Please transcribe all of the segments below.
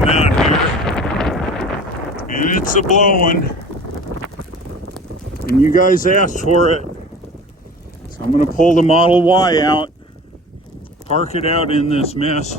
going out here, and it's a blowing, and you guys asked for it, so I'm going to pull the Model Y out, park it out in this mess,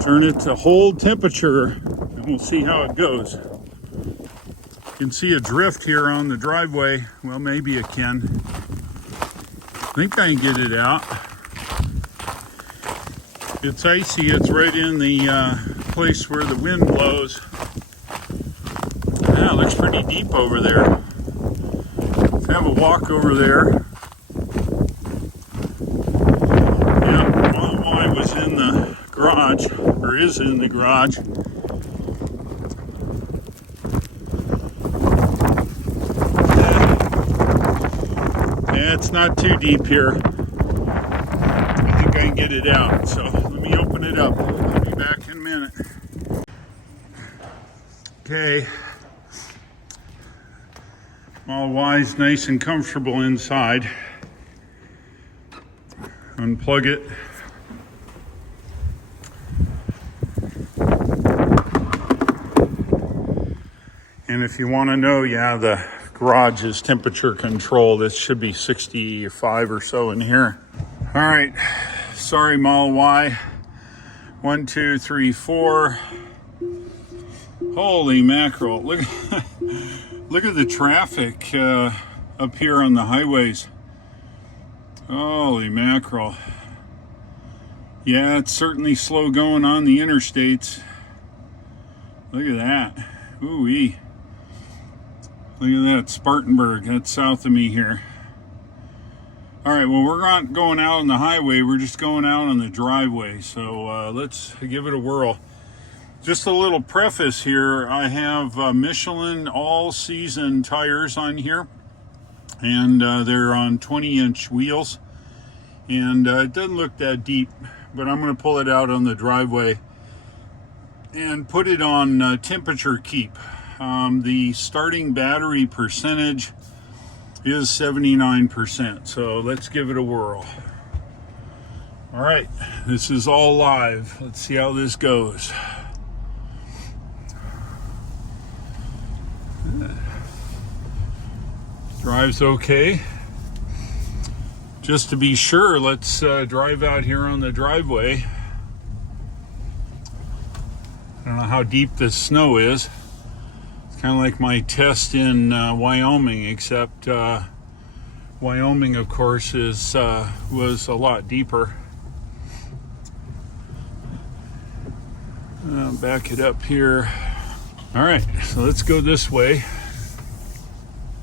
turn it to hold temperature, and we'll see how it goes. You can see a drift here on the driveway. Well, maybe it can. I think I can get it out. It's icy. It's right in the place where the wind blows. Yeah, it looks pretty deep over there. Let's have a walk over there. Yeah, Model Y was in the garage, or is in the garage. Yeah, it's not too deep here. I think I can get it out, so let me open it up. I'll be back in a minute. Okay. Model Y's nice and comfortable inside. Unplug it. And if you want to know, yeah, the garage is temperature controlled. It should be 65 or so in here. All right, sorry Model Y. 1, 2, 3, 4. Holy mackerel! Look, look at the traffic up here on the highways. Holy mackerel! Yeah, it's certainly slow going on the interstates. Look at that! Ooh-wee! Look at that, Spartanburg. That's south of me here. All right, well, we're not going out on the highway. We're just going out on the driveway. So let's give it a whirl. Just a little preface here. I have Michelin all-season tires on here. And they're on 20-inch wheels. And it doesn't look that deep. But I'm going to pull it out on the driveway and put it on temperature keep. The starting battery percentage is 79%, so let's give it a whirl. All right, this is all live. Let's see how this goes. Drives okay. Just to be sure, let's drive out here on the driveway. I don't know how deep this snow is. Kind of like my test in Wyoming, except Wyoming, of course, was a lot deeper. Back it up here. All right, so let's go this way.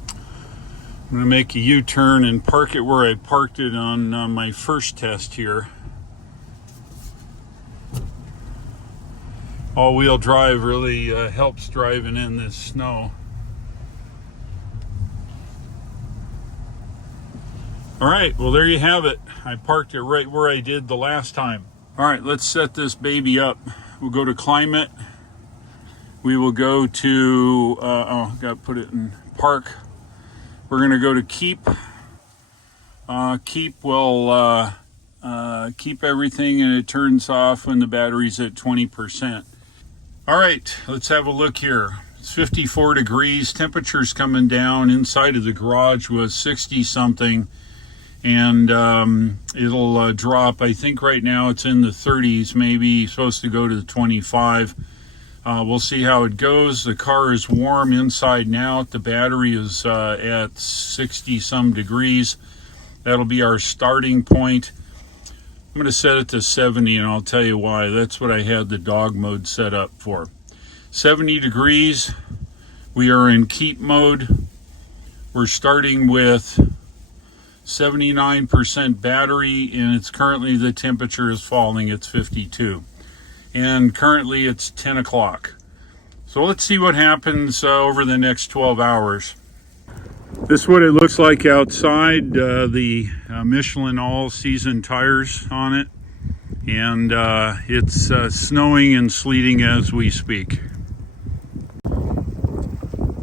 I'm going to make a U-turn and park it where I parked it on my first test here. All-wheel drive really helps driving in this snow. All right, well, there you have it. I parked it right where I did the last time. All right, let's set this baby up. We'll go to climate. We will go to, got to put it in park. We're going to go to keep. Keep will keep everything, and it turns off when the battery's at 20%. All right, let's have a look here. It's 54 degrees. Temperature's coming down. Inside of the garage was 60 something, and it'll drop. I think right now it's in the 30s, maybe supposed to go to the 25. We'll see how it goes. The car is warm inside now. The battery is at 60 some degrees. That'll be our starting point. I'm going to set it to 70, and I'll tell you why. That's what I had the dog mode set up for. 70 degrees. We are in keep mode. We're starting with 79% battery, and it's currently, the temperature is falling. It's 52. And currently it's 10 o'clock. So let's see what happens over the next 12 hours. This is what it looks like outside. The Michelin all-season tires on it, and it's snowing and sleeting as we speak.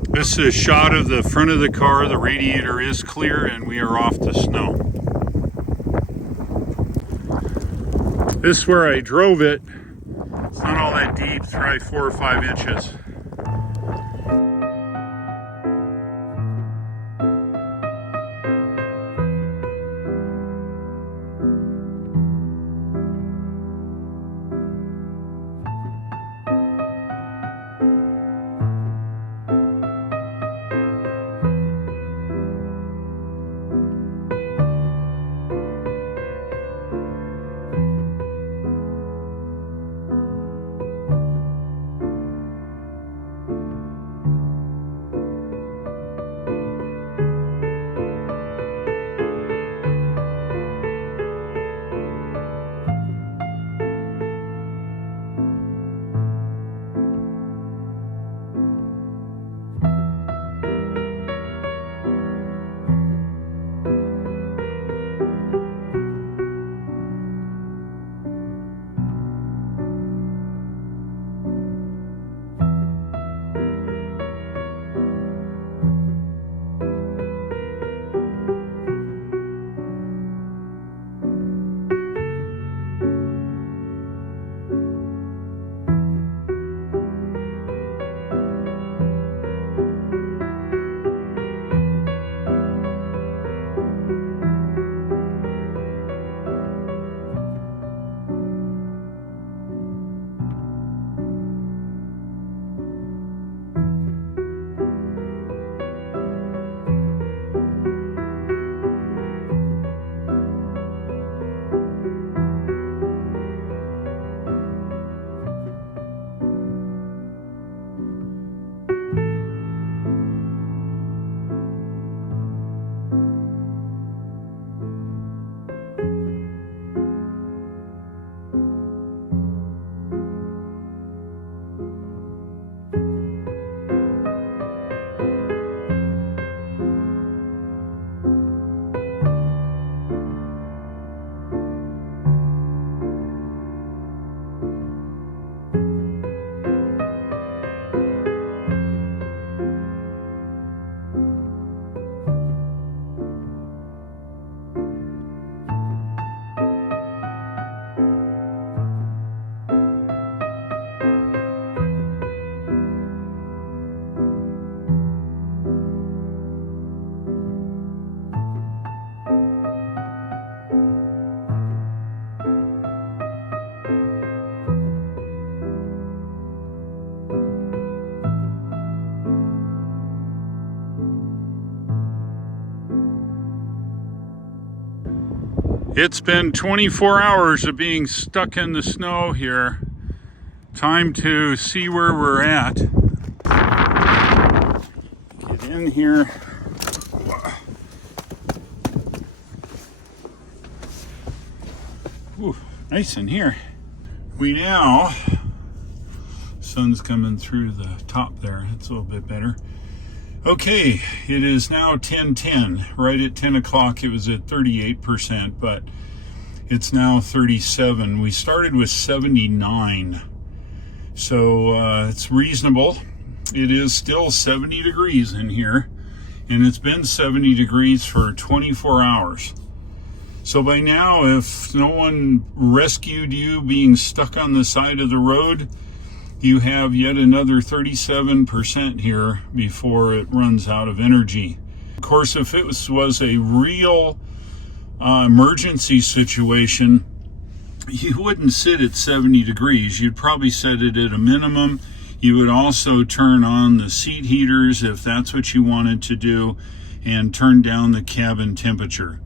This is a shot of the front of the car. The radiator is clear, and we are off the snow. This is where I drove it. It's not all that deep, it's probably 4 or 5 inches. It's been 24 hours of being stuck in the snow here. Time to see where we're at. Get in here. Ooh, nice in here. We now, sun's coming through the top there. It's a little bit better. Okay, it is now 10:10. Right at 10 o'clock it was at 38%, but it's now 37. We started with 79, so it's reasonable. It is still 70 degrees in here, and it's been 70 degrees for 24 hours. So by now, if no one rescued you being stuck on the side of the road, you have yet another 37% here before it runs out of energy. Of course, if it was a real emergency situation, you wouldn't sit at 70 degrees. You'd probably set it at a minimum. You would also turn on the seat heaters if that's what you wanted to do, and turn down the cabin temperature.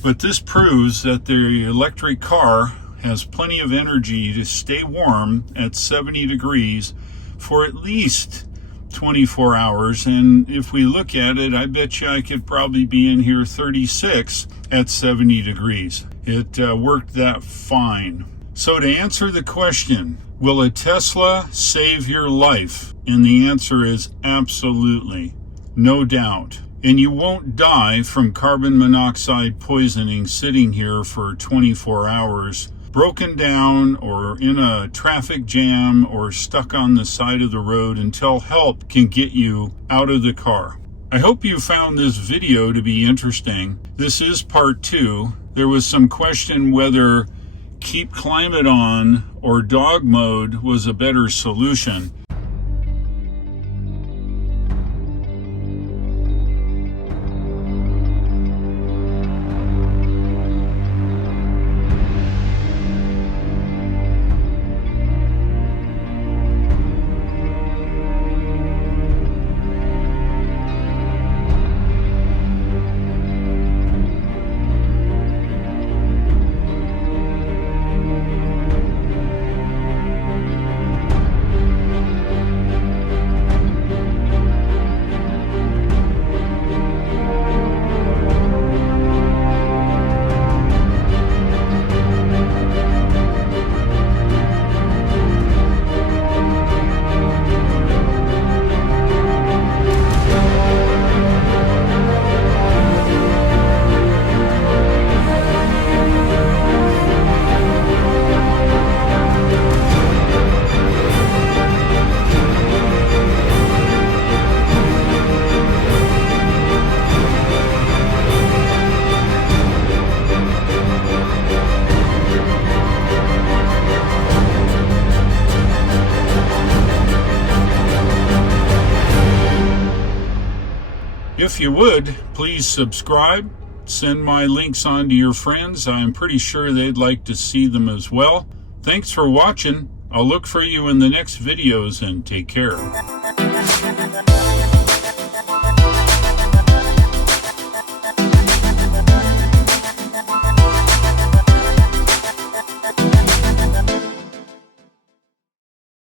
But this proves that the electric car has plenty of energy to stay warm at 70 degrees for at least 24 hours. And if we look at it, I bet you I could probably be in here 36 at 70 degrees. It worked that fine. So to answer the question, will a Tesla save your life? And the answer is absolutely, no doubt. And you won't die from carbon monoxide poisoning sitting here for 24 hours, broken down or in a traffic jam or stuck on the side of the road until help can get you out of the car. I hope you found this video to be interesting. This is part 2. There was some question whether keep climate on or dog mode was a better solution. If you would, please subscribe, send my links on to your friends. I'm pretty sure they'd like to see them as well. Thanks for watching. I'll look for you in the next videos and take care.